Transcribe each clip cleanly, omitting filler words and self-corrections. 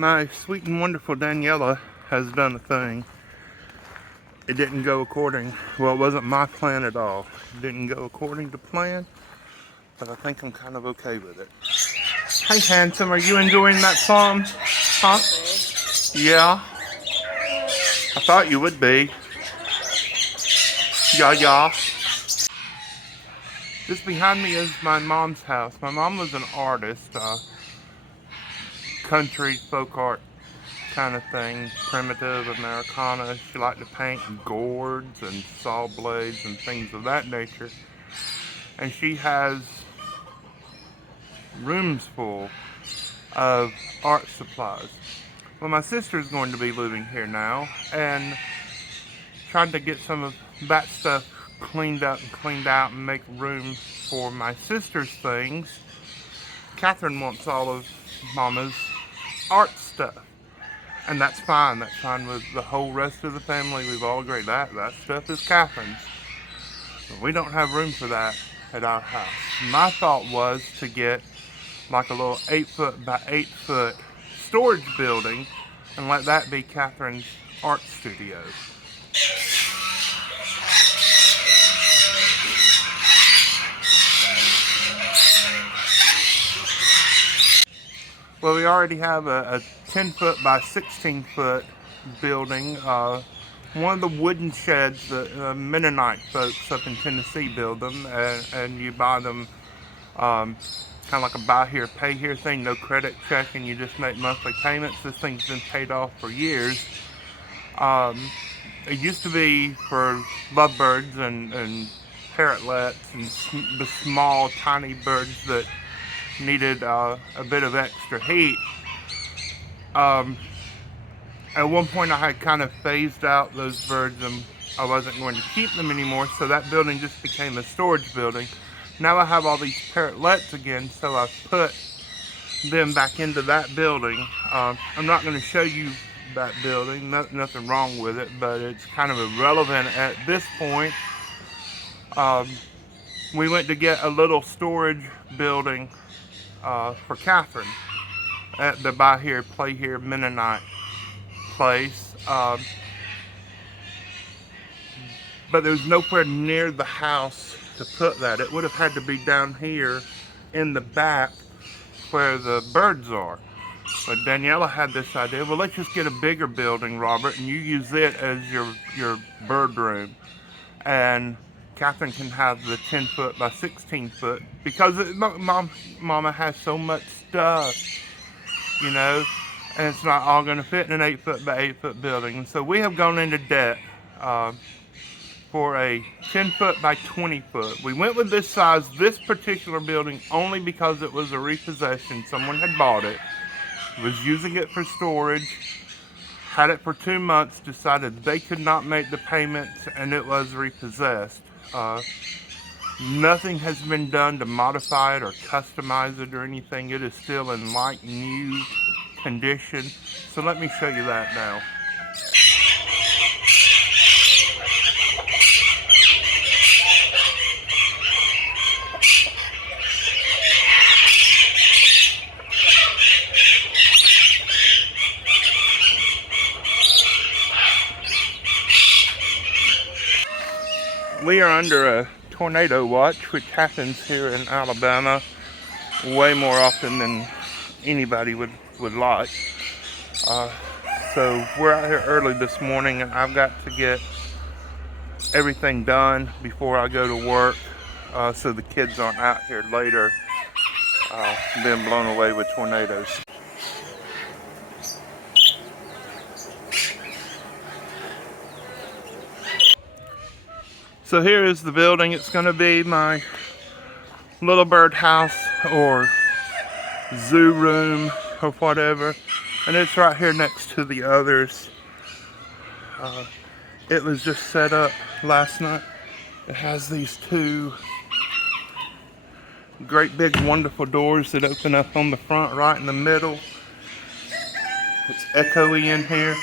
My sweet and wonderful Daniela has done a thing. It didn't go according, well, it wasn't my plan at all. It didn't go according to plan, but I think I'm kind of okay with it. Hey, handsome, are you enjoying that song? Huh? Yeah? I thought you would be. Yeah. Just behind me is my mom's house. My mom was an artist, country folk art kind of thing, primitive Americana. She liked to paint gourds and saw blades and things of that nature. And she has rooms full of art supplies. Well, my sister's going to be living here now, and trying to get some of that stuff cleaned up and cleaned out and make room for my sister's things. Catherine wants all of Mama's art stuff. And that's fine. That's fine with the whole rest of the family. We've all agreed that stuff is Catherine's. But we don't have room for that at our house. My thought was to get like a little 8-foot by 8-foot storage building and let that be Catherine's art studio. Well, we already have a 10-foot by 16-foot building. One of the wooden sheds that Mennonite folks up in Tennessee build them, and you buy them kind of like a buy here, pay here thing, no credit check, and you just make monthly payments. This thing's been paid off for years. It used to be for lovebirds and parrotlets and the small, tiny birds that needed a bit of extra heat. At one point I had kind of phased out those birds and I wasn't going to keep them anymore, so that building just became a storage building. Now I have all these parrotlets again, so I've put them back into that building. I'm not going to show you that building, nothing wrong with it, but it's kind of irrelevant at this point. We went to get a little storage building for Catherine at the buy here, play here Mennonite place. But there's nowhere near the house to put that. It would have had to be down here in the back where the birds are. But Daniela had this idea, well, let's just get a bigger building, Robert, and you use it as your bird room. And Catherine can have the 10-foot by 16-foot because Mama has so much stuff, you know, and it's not all going to fit in an 8-foot by 8-foot building. And so we have gone into debt for a 10-foot by 20-foot. We went with this size, this particular building, only because it was a repossession. Someone had bought it, was using it for storage, had it for 2 months, decided they could not make the payments, and it was repossessed. Nothing has been done to modify it or customize it or anything. It is still in like new condition. So let me show you that now. We are under a tornado watch, which happens here in Alabama way more often than anybody would like. So we're out here early this morning, and I've got to get everything done before I go to work, so the kids aren't out here later being blown away with tornadoes. So here is the building. It's going to be my little bird house or zoo room or whatever. And it's right here next to the others. It was just set up last night. It has these two great big wonderful doors that open up on the front right in the middle. It's echoey in here.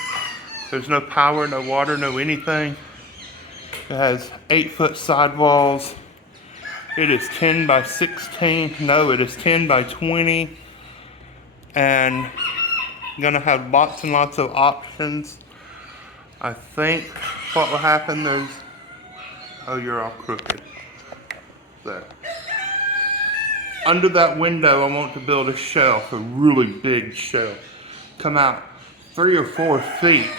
There's no power, no water, no anything. It has 8-foot sidewalls. It is 10 by 16. No, it is 10 by 20. And Gonna have lots and lots of options. I think what will happen is, oh, you're all crooked. There. Under that window, I want to build a shelf, a really big shelf. Come out 3 or 4 feet,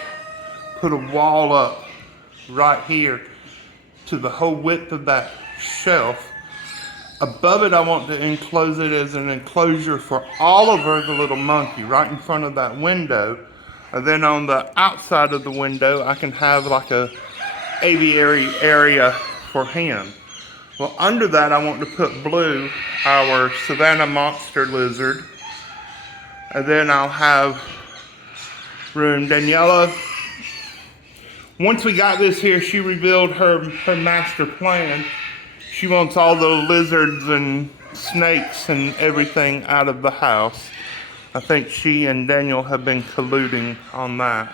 put a wall up right here to the whole width of that shelf. Above it, I want to enclose it as an enclosure for Oliver, the little monkey, right in front of that window. And then on the outside of the window, I can have like a aviary area for him. Well, under that, I want to put Blue, our Savannah monster lizard. And then I'll have room. Daniela, once we got this here, she revealed her master plan. She wants all the lizards and snakes and everything out of the house. I think she and Daniel have been colluding on that.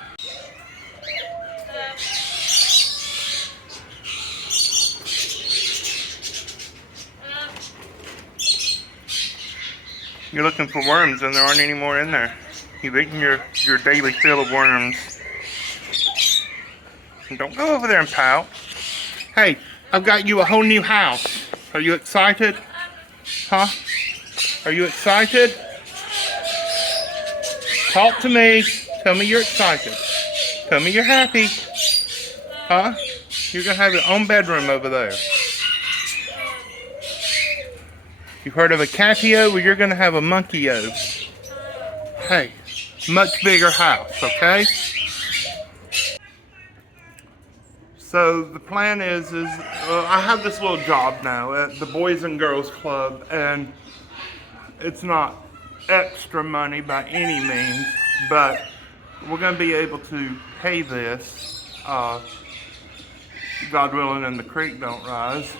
You're looking for worms and there aren't any more in there. You've eaten your daily fill of worms. Don't go over there and pout. Hey, I've got you a whole new house. Are you excited? Huh? Are you excited? Talk to me. Tell me you're excited. Tell me you're happy. Huh? You're gonna have your own bedroom over there. You've heard of a catio? Well, you're gonna have a monkey-o. Hey, much bigger house, okay? So the plan is I have this little job now at the Boys and Girls Club, and it's not extra money by any means, but we're going to be able to pay this, God willing, and the creek don't rise.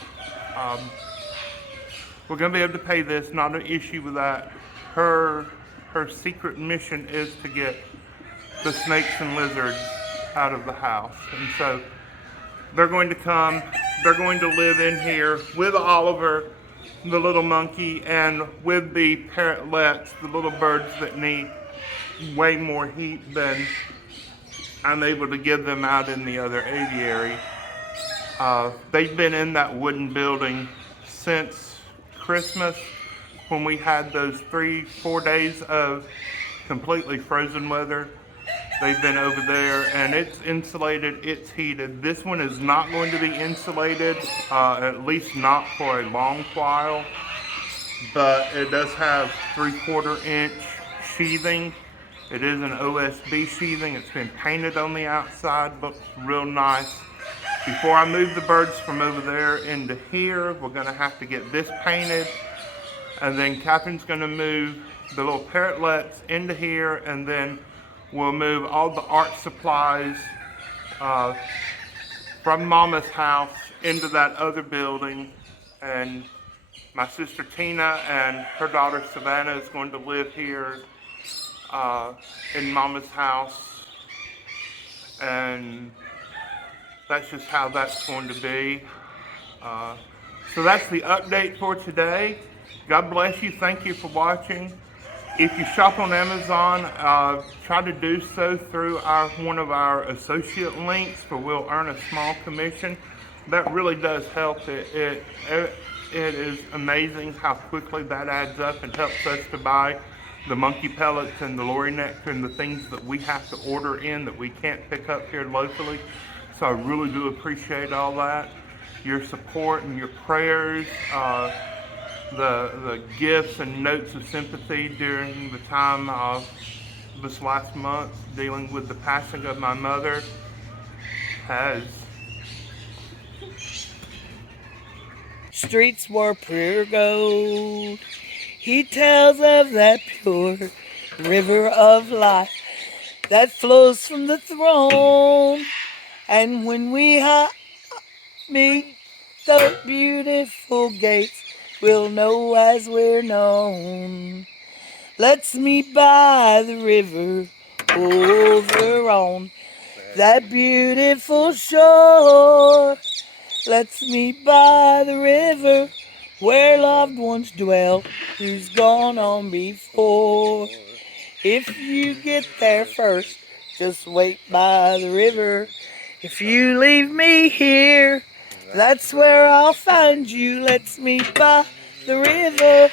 We're going to be able to pay this, not an issue with that. Her secret mission is to get the snakes and lizards out of the house, and so they're going to come, they're going to live in here with Oliver, the little monkey, and with the parrotlets, the little birds that need way more heat than I'm able to give them out in the other aviary. They've been in that wooden building since Christmas, when we had those 3-4 days of completely frozen weather. They've been over there, and it's insulated, it's heated. This one is not going to be insulated, at least not for a long while, but it does have 3/4 inch sheathing. It is an OSB sheathing. It's been painted on the outside, looks real nice. Before I move the birds from over there into here, we're gonna have to get this painted, and then Catherine's gonna move the little parrotlets into here, and then we'll move all the art supplies from Mama's house into that other building. And my sister Tina and her daughter Savannah is going to live here in Mama's house. And that's just how that's going to be. So that's the update for today. God bless you. Thank you for watching. If you shop on Amazon, try to do so through one of our associate links, for we'll earn a small commission. That really does help. It is amazing how quickly that adds up and helps us to buy the monkey pellets and the lorry nectar and the things that we have to order in that we can't pick up here locally. So I really do appreciate all that. Your support and your prayers. The gifts and notes of sympathy during the time of this last month dealing with the passing of my mother has. Streets were pure gold. He tells of that pure river of life that flows from the throne. And when we meet the beautiful gates, we'll know as we're known. Let's meet by the river over on that beautiful shore. Let's meet by the river where loved ones dwell, who's gone on before. If you get there first, just wait by the river. If you leave me here, that's where I'll find you. Let's meet by the river,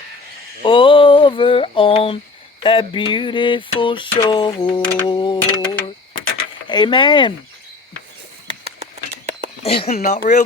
over on that beautiful shore. Amen. Not real